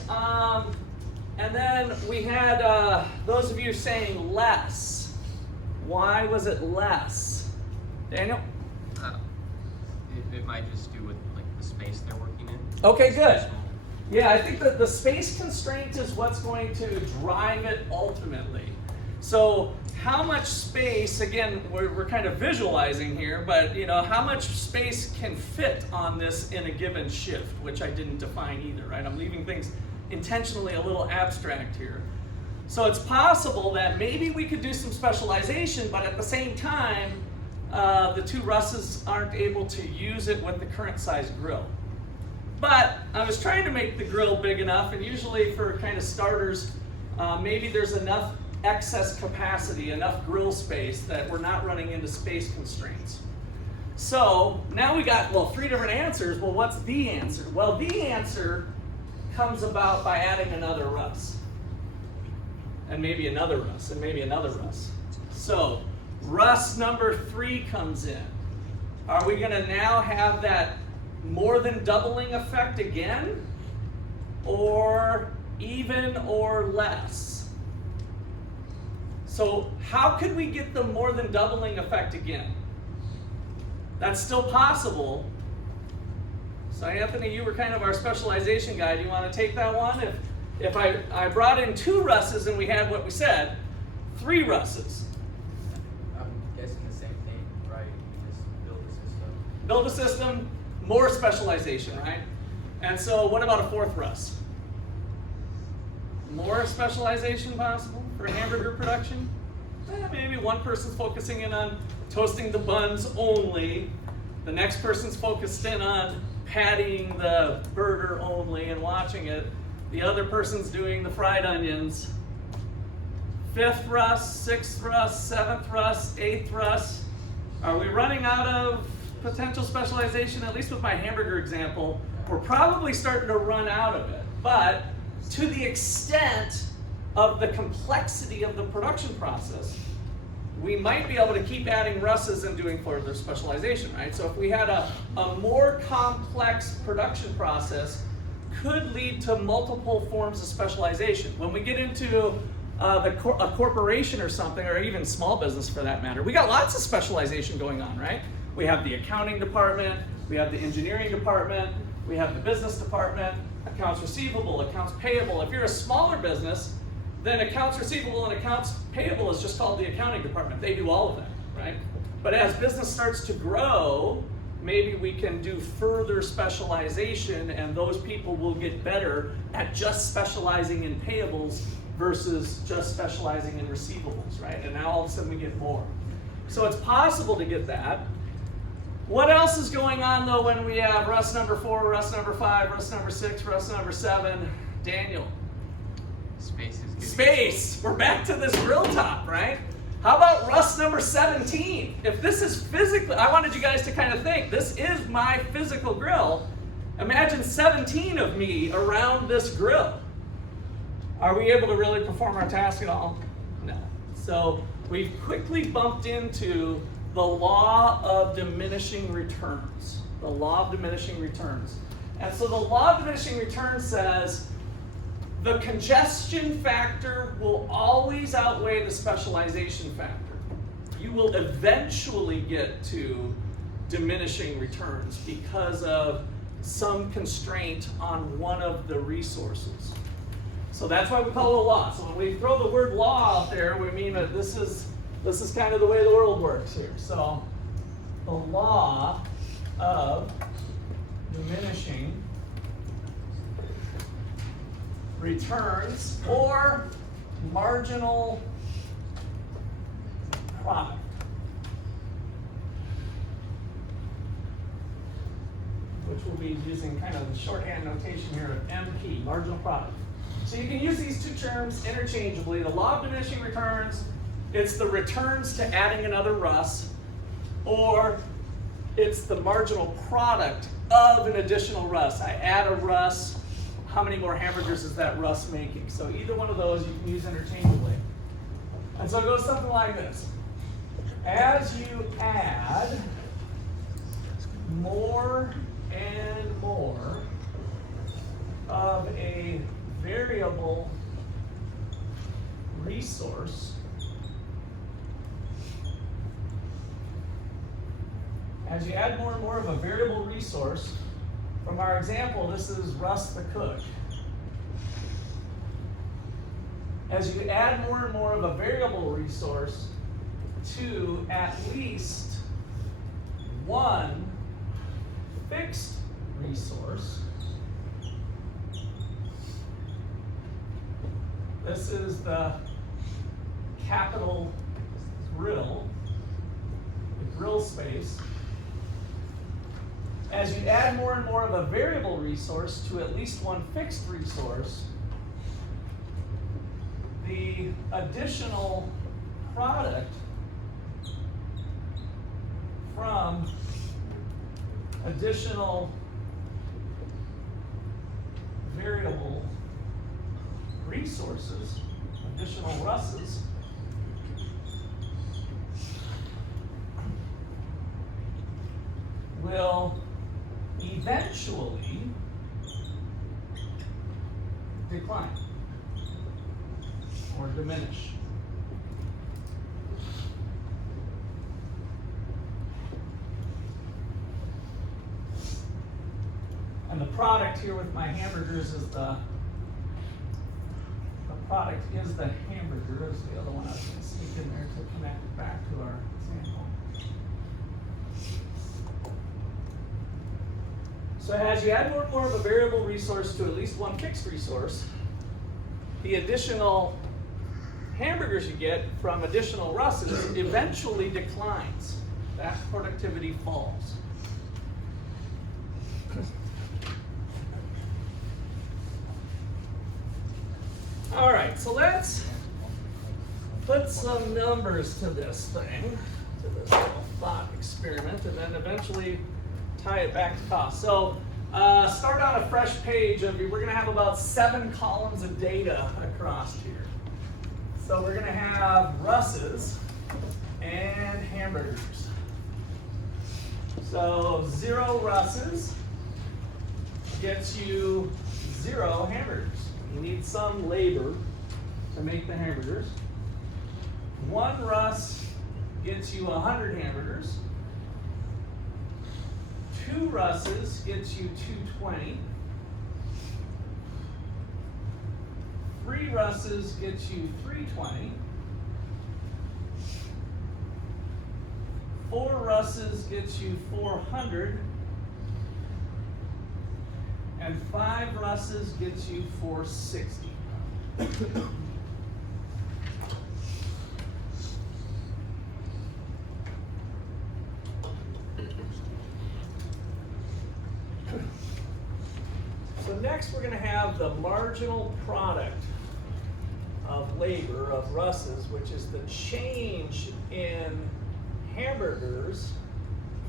And then we had those of you saying less. Why was it less? Daniel? It might just do with like the space they're working in. Okay, good. Yeah, I think that the space constraint is what's going to drive it ultimately. So how much space, again, we're kind of visualizing here, but how much space can fit on this in a given shift, which I didn't define either, right? I'm leaving things intentionally a little abstract here. So it's possible that maybe we could do some specialization, but at the same time, the two Russes aren't able to use it with the current size grill. But I was trying to make the grill big enough, and usually for kind of starters, maybe there's enough excess capacity, enough grill space that we're not running into space constraints. So now we got, well, 3 different answers. Well, what's the answer? Well, the answer comes about by adding another Russ. And maybe another Russ, and maybe another Russ. So Russ number 3 comes in. Are we gonna now have that more than doubling effect again? Or even or less? So how could we get the more than doubling effect again? That's still possible. So Anthony, you were kind of our specialization guy. Do you want to take that one? If I brought in 2 Russes and we had what we said, 3 Russes. I'm guessing the same thing, right? You just build a system. Build a system, more specialization, right? And so what about a 4th Russ? More specialization possible for hamburger production? Maybe one person's focusing in on toasting the buns only. The next person's focused in on pattying the burger only and watching it. The other person's doing the fried onions. 5th Russ, 6th Russ, 7th Russ, 8th Russ. Are we running out of potential specialization? At least with my hamburger example, we're probably starting to run out of it. But to the extent of the complexity of the production process, we might be able to keep adding Russes and doing further specialization, right? So if we had a more complex production process, could lead to multiple forms of specialization. When we get into a corporation or something, or even small business for that matter, we got lots of specialization going on, right? We have the accounting department, we have the engineering department, we have the business department, accounts receivable, accounts payable. If you're a smaller business, then accounts receivable and accounts payable is just called the accounting department. They do all of that, right? But as business starts to grow, maybe we can do further specialization and those people will get better at just specializing in payables versus just specializing in receivables, right? And now all of a sudden we get more. So it's possible to get that. What else is going on though when we have Russ number 4, Russ number 5, Russ number 6, Russ number 7? Daniel. Space is getting Space! We're back to this grill top, right? How about Russ number 17? If this is physically, I wanted you guys to kind of think, this is my physical grill. Imagine 17 of me around this grill. Are we able to really perform our task at all? No. So we've quickly bumped into the law of diminishing returns. The law of diminishing returns. And so the law of diminishing returns says the congestion factor will always outweigh the specialization factor. You will eventually get to diminishing returns because of some constraint on one of the resources. So that's why we call it a law. So when we throw the word law out there, we mean that this is kind of the way the world works here. So the law of diminishing returns or marginal product. Which we'll be using kind of the shorthand notation here of MP, marginal product. So you can use these two terms interchangeably. The law of diminishing returns, it's the returns to adding another Russ, or it's the marginal product of an additional Russ. I add a Russ, how many more hamburgers is that Russ making? So either one of those you can use interchangeably. And so it goes something like this. As you add more and more of a variable resource, as you add more and more of a variable resource, from our example, this is Russ the cook. As you add more and more of a variable resource to at least one fixed resource, This is the capital grill, the grill space. As you add more and more of a variable resource to at least one fixed resource, the additional product from additional variable resources, additional Russes, will eventually decline or diminish. And the product here with my hamburgers is the product is the hamburger, is the other one I was going to sneak in there to connect it back to our example. So as you add more and more of a variable resource to at least one fixed resource, the additional hamburgers you get from additional Russes eventually declines. That productivity falls. All right, so let's put some numbers to this thing, to this little thought experiment, and then eventually tie it back to cost. So start on a fresh page of, we're gonna have about 7 columns of data across here. So we're gonna have Russes and hamburgers. So 0 Russes gets you 0 hamburgers. You need some labor to make the hamburgers. 1 Russ gets you 100 hamburgers. 2 Russes gets you 220. 3 Russes gets you 320. 4 Russes gets you 400. And 5 Russes gets you 460. So next we're going to have the marginal product of labor of Russes, which is the change in hamburgers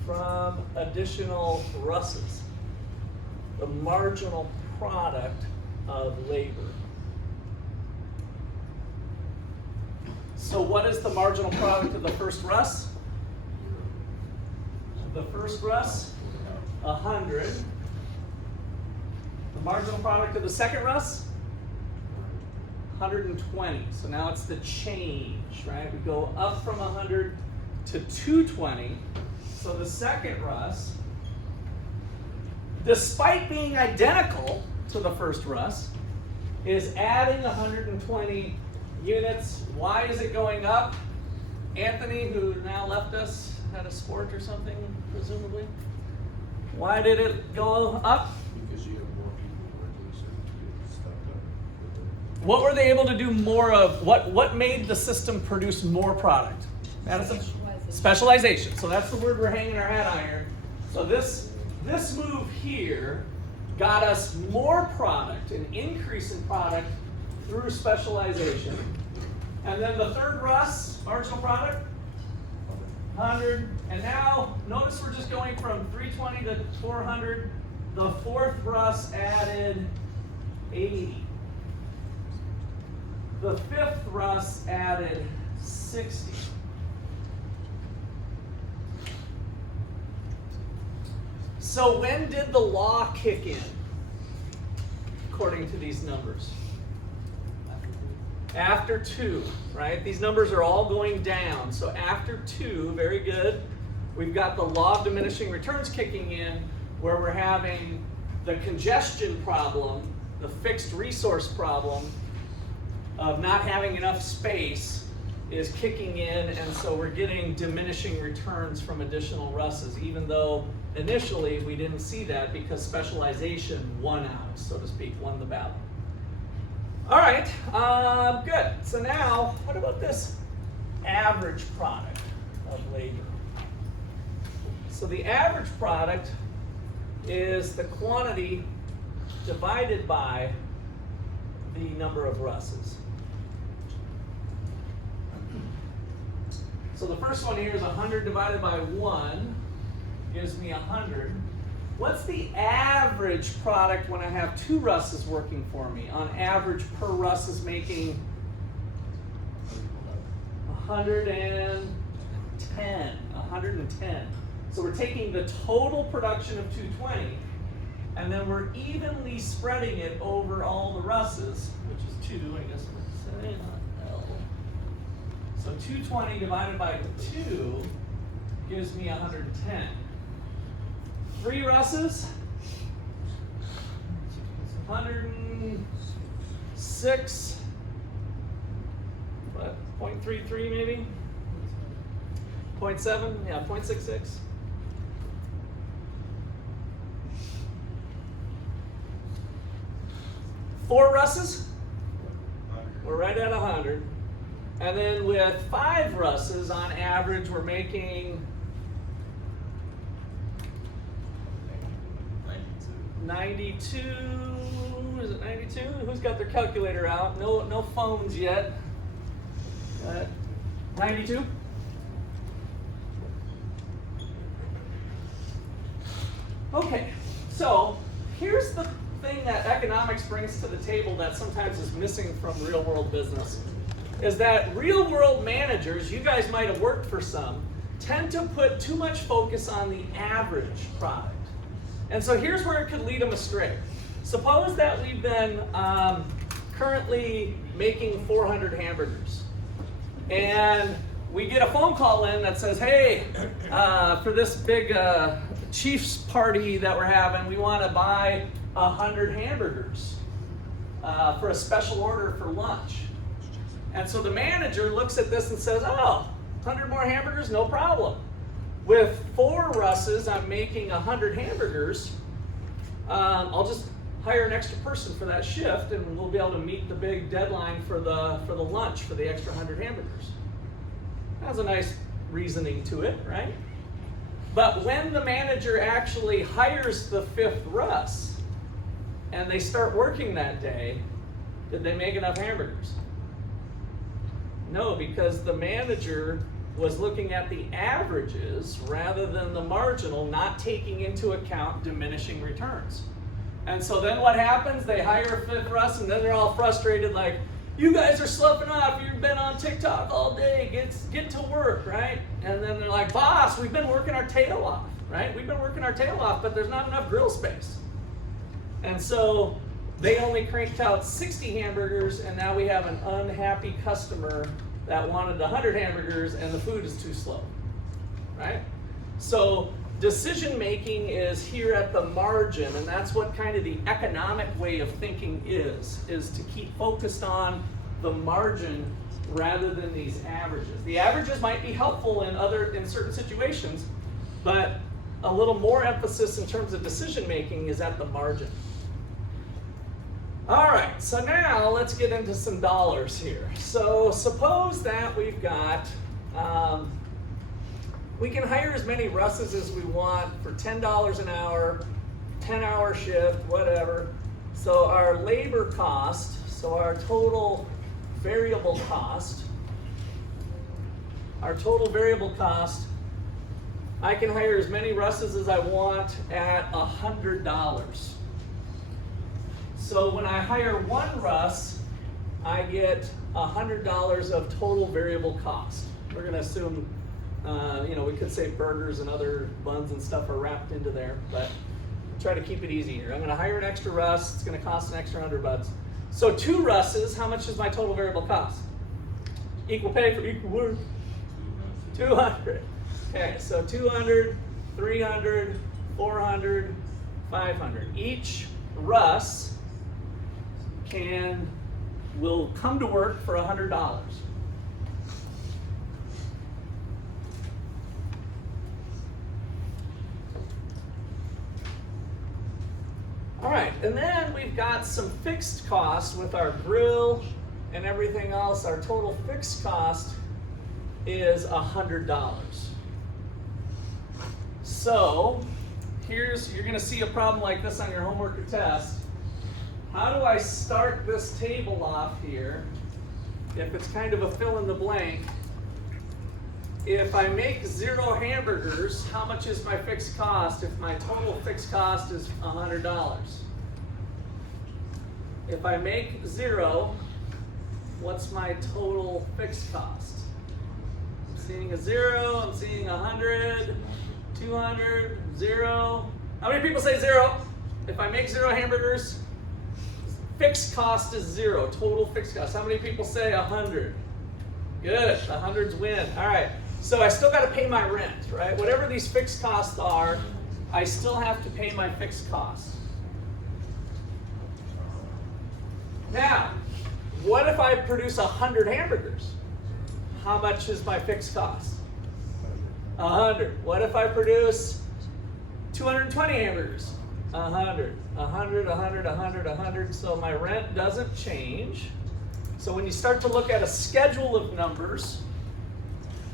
from additional Russes. The marginal product of labor. So what is the marginal product of the first Russ? The first Russ, 100. The marginal product of the second Russ, 120. So now it's the change, right? We go up from 100 to 220. So the second Russ, despite being identical to the first Russ, is adding 120 units. Why is it going up? Anthony, who now left us, had a sport or something, presumably. Why did it go up? Because you have more people working, so you get stuck up. What were they able to do more of? What made the system produce more product? Madison? Specialization. So that's the word we're hanging our hat on here. So this move here got us more product, an increase in product through specialization. And then the third Russ, marginal product, 100. And now notice we're just going from 320 to 400. The fourth Russ added 80. The fifth Russ added 60. So when did the law kick in, according to these numbers? After 2, right? These numbers are all going down. So after 2, very good. We've got the law of diminishing returns kicking in, where we're having the congestion problem, the fixed resource problem of not having enough space is kicking in, and so we're getting diminishing returns from additional Russes, even though initially we didn't see that because specialization won out, so to speak, won the battle. All right, good. So now, what about this average product of labor? So the average product is the quantity divided by the number of russes. So the first one here is 100 divided by 1 gives me 100. What's the average product when I have 2 russes working for me? On average, per russ is making 110. So we're taking the total production of 220, and then we're evenly spreading it over all the russes, which is 2, I guess we're saying on L. So 220 divided by 2 gives me 110. 3 russes, 106, what, 0.33 maybe? 0.7, yeah, 0.66. Four russes, we're right at 100. And then with 5 russes, on average, we're making 92, is it 92? Who's got their calculator out? No phones yet. 92? Okay, so here's the thing that economics brings to the table that sometimes is missing from real world business, is that real world managers, you guys might have worked for some, tend to put too much focus on the average product. And so here's where it could lead them astray. Suppose that we've been currently making 400 hamburgers, and we get a phone call in that says, hey, for this big Chiefs party that we're having, we want to buy 100 hamburgers for a special order for lunch. And so the manager looks at this and says, oh, 100 more hamburgers, no problem. With 4 russes, I'm making 100 hamburgers. I'll just hire an extra person for that shift, and we'll be able to meet the big deadline for the lunch for the extra 100 hamburgers. That's a nice reasoning to it, right? But when the manager actually hires the 5th russ, and they start working that day, did they make enough hamburgers? No, because the manager was looking at the averages rather than the marginal, not taking into account diminishing returns. And so then what happens? They hire a 5th russ, and then they're all frustrated, like, you guys are sloughing off, you've been on TikTok all day, get to work, right? And then they're like, boss, we've been working our tail off, right? We've been working our tail off, but there's not enough grill space. And so they only cranked out 60 hamburgers, and now we have an unhappy customer that wanted 100 hamburgers, and the food is too slow, right? So decision making is here at the margin, and that's what kind of the economic way of thinking is to keep focused on the margin rather than these averages. The averages might be helpful in certain situations, but a little more emphasis in terms of decision making is at the margin. All right, so now let's get into some dollars here. So suppose that we've got, we can hire as many russes as we want for $10 an hour, 10-hour shift, whatever. So our labor cost, so our total variable cost, I can hire as many russes as I want at $100. So when I hire 1 russ, I get $100 of total variable cost. We're going to assume, we could say burgers and other buns and stuff are wrapped into there, but try to keep it easy here. I'm going to hire an extra russ. It's going to cost an extra $100. So 2 russes, how much is my total variable cost? Equal pay for equal work. 200. Okay, so 200, 300, 400, 500. Each russ will come to work for $100. All right, and then we've got some fixed costs with our grill and everything else. Our total fixed cost is $100. So you're gonna see a problem like this on your homework or test. How do I start this table off here if it's kind of a fill in the blank? If I make 0 hamburgers, how much is my fixed cost if my total fixed cost is $100? If I make 0, what's my total fixed cost? I'm seeing a 0, I'm seeing 100, 200, 0. How many people say 0? If I make 0 hamburgers, fixed cost is 0, total fixed cost. How many people say 100? Good, the hundreds win. All right, so I still got to pay my rent, right? Whatever these fixed costs are, I still have to pay my fixed costs. Now, what if I produce 100 hamburgers? How much is my fixed cost? 100. What if I produce 220 hamburgers? 100, 100, 100, 100, 100. So my rent doesn't change. So when you start to look at a schedule of numbers,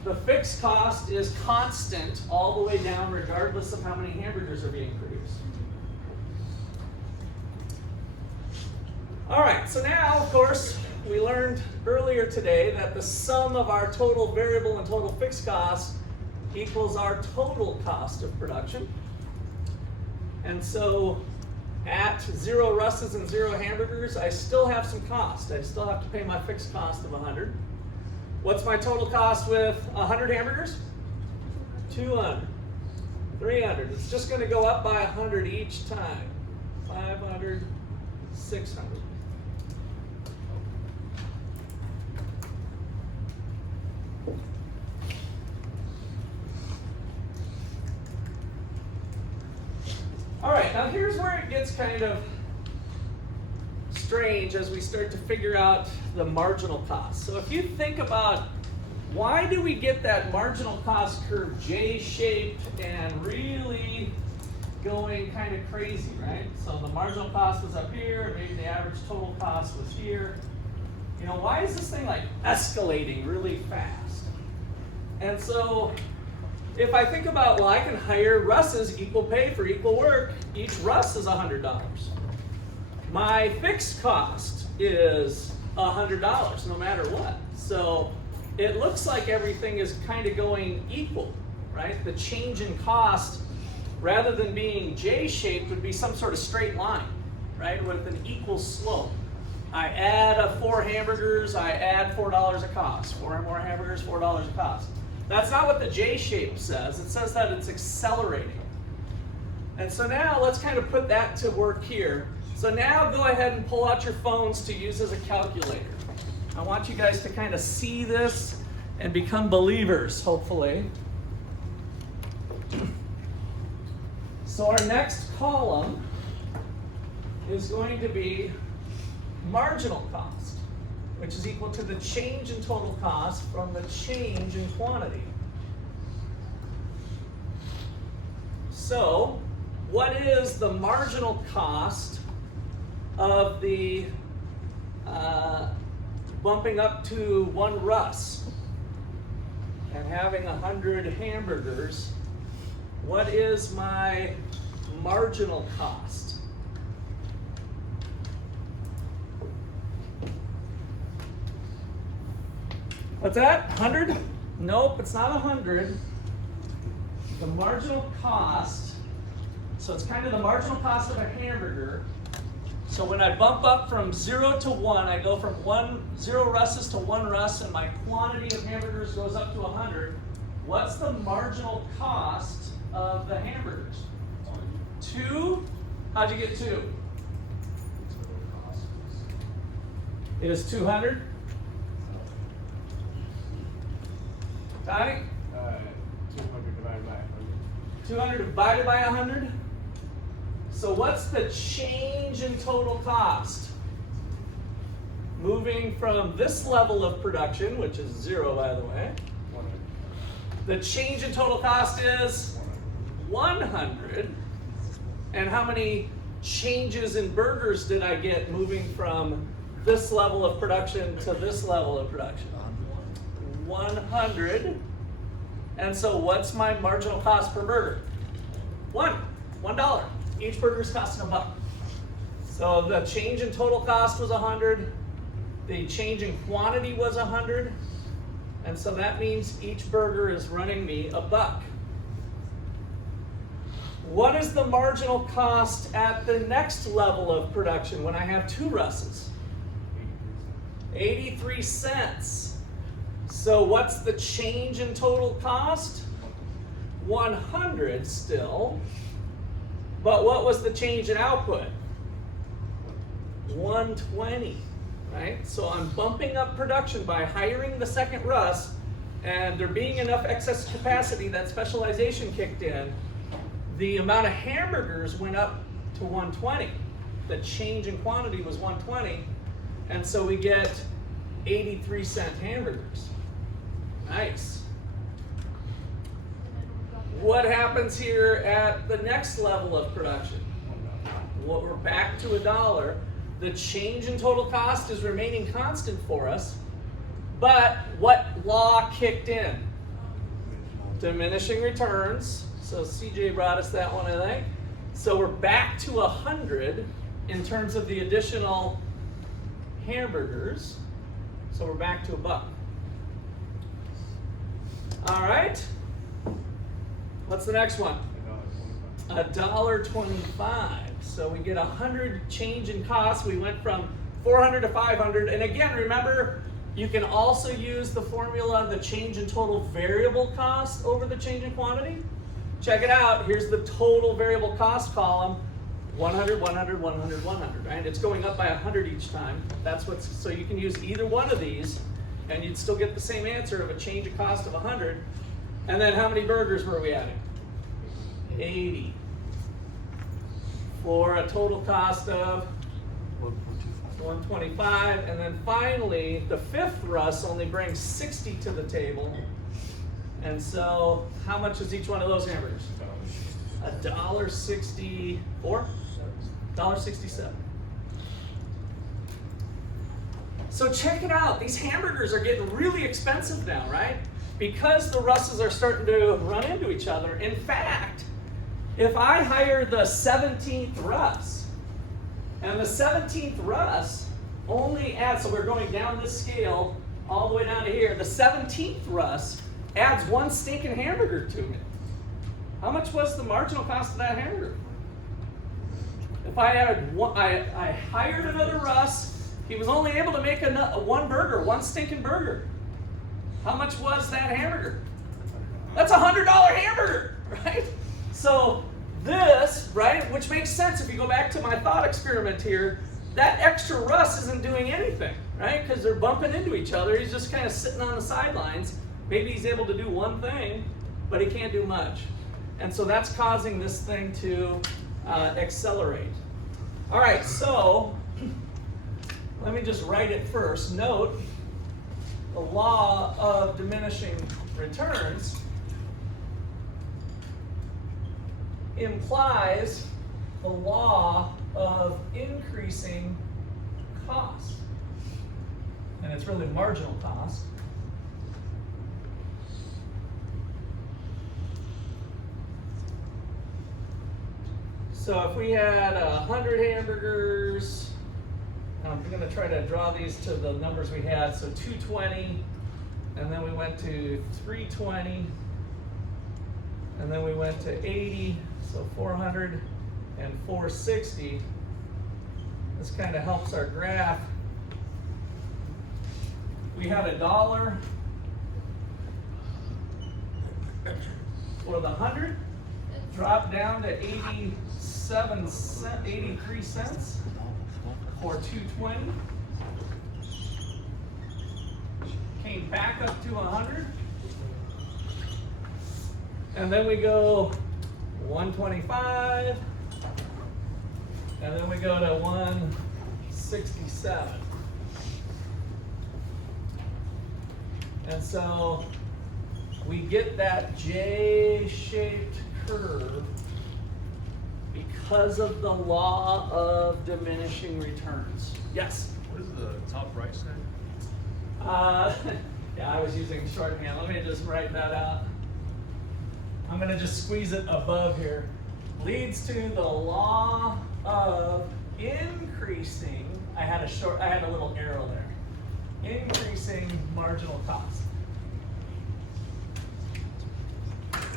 the fixed cost is constant all the way down regardless of how many hamburgers are being produced. All right, so now, of course, we learned earlier today that the sum of our total variable and total fixed costs equals our total cost of production. And so at 0 Russes and 0 hamburgers, I still have some cost. I still have to pay my fixed cost of 100. What's my total cost with 100 hamburgers? 200, 300. It's just going to go up by 100 each time. 500, 600. All right, now here's where it gets kind of strange as we start to figure out the marginal cost. So if you think about why do we get that marginal cost curve J-shaped and really going kind of crazy, right? So the marginal cost was up here, maybe the average total cost was here. You know, why is this thing like escalating really fast? And so if I think about, well, I can hire Russes, equal pay for equal work. Each Russ is $100. My fixed cost is $100 no matter what. So it looks like everything is kind of going equal, right? The change in cost, rather than being J-shaped, would be some sort of straight line, right? With an equal slope. I add 4 hamburgers, I add $4 a cost. 4 more hamburgers, $4 a cost. That's not what the J-shape says. It says that it's accelerating. And so now let's kind of put that to work here. So now go ahead and pull out your phones to use as a calculator. I want you guys to kind of see this and become believers, hopefully. So our next column is going to be marginal cost, which is equal to the change in total cost from the change in quantity. So, what is the marginal cost of the bumping up to 1 Russ and having 100 hamburgers? What is my marginal cost? What's that? 100? Nope, it's not 100. The marginal cost, so it's kind of the marginal cost of a hamburger. So when I bump up from 0 to 1, I go from 0 Russes to 1 Russ, and my quantity of hamburgers goes up to 100. What's the marginal cost of the hamburgers? 2? How'd you get 2? It is 200. Donnie? 200 divided by 100. 200 divided by 100? So what's the change in total cost? Moving from this level of production, which is 0 by the way, 100. the change in total cost is 100. And how many changes in burgers did I get moving from this level of production to this level of production? 100. And so what's my marginal cost per burger? $1. Each burger is costing $1. So the change in total cost was 100. The change in quantity was 100. And so that means each burger is running me $1. What is the marginal cost at the next level of production when I have 2 Russes? 83 cents. So what's the change in total cost? 100 still. But what was the change in output? 120, right? So I'm bumping up production by hiring the second Russ, and there being enough excess capacity that specialization kicked in. The amount of hamburgers went up to 120. The change in quantity was 120, and so we get 83-cent hamburgers. Nice. What happens here at the next level of production? Well, we're back to $1. The change in total cost is remaining constant for us, but what law kicked in? Diminishing returns. So CJ brought us that one, I think. So we're back to 100 in terms of the additional hamburgers. So we're back to $1. All right. What's the next one? $1.25. So we get 100 change in cost. We went from 400 to 500. And again, remember, you can also use the formula, the change in total variable cost over the change in quantity. Check it out. Here's the total variable cost column. 100, 100, 100, 100, right? It's going up by 100 each time. That's what's, so you can use either one of these and you'd still get the same answer of a change of cost of 100. And then how many burgers were we adding? 80. For a total cost of 125. And then finally, the fifth Russ only brings 60 to the table. And so how much is each one of those hamburgers? $1.64? $1.67. So check it out. These hamburgers are getting really expensive now, right? Because the Russes are starting to run into each other. In fact, if I hire the 17th Russ, and the 17th Russ only adds, so we're going down this scale all the way down to here, the 17th Russ adds 1 stinking hamburger to me. How much was the marginal cost of that hamburger? If I added one, I hired another Russ, he was only able to make one burger, 1 stinking burger. How much was that hamburger? That's a $100 hamburger, right? So this, right, which makes sense if you go back to my thought experiment here, that extra Russ isn't doing anything, right? Because they're bumping into each other. He's just kind of sitting on the sidelines. Maybe he's able to do one thing, but he can't do much. And so that's causing this thing to accelerate. All right, so let me just write it first. Note, the law of diminishing returns implies the law of increasing cost. And it's really marginal cost. So if we had 100 hamburgers, I'm going to try to draw these to the numbers we had. So 220, and then we went to 320, and then we went to 80, so 400 and 460. This kind of helps our graph. We had $1 for the 100, dropped down to 83 cents for 220. Came back up to 100. And then we go 125. And then we go to 167. And so we get that J-shaped curve because because of the law of diminishing returns. Yes? What does the top right say? Yeah, I was using shorthand. Let me just write that out. I'm going to just squeeze it above here. Leads to the law of increasing. I had a little arrow there. Increasing marginal cost.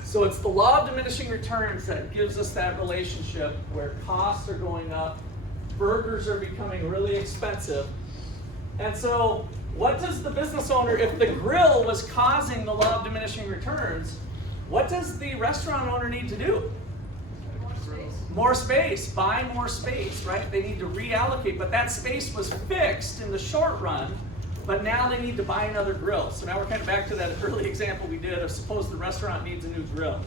So it's the law of diminishing returns that gives us that relationship where costs are going up, burgers are becoming really expensive. And so what does the business owner, if the grill was causing the law of diminishing returns, what does the restaurant owner need to do? More space? More space, buy more space, right? They need to reallocate, but that space was fixed in the short run, but now they need to buy another grill. So now we're kind of back to that early example we did of suppose the restaurant needs a new grill,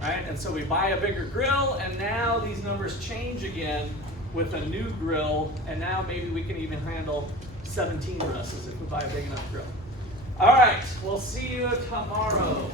right? And so we buy a bigger grill, and now these numbers change again with a new grill, and now maybe we can even handle 17 Russes if we buy a big enough grill. All right, we'll see you tomorrow.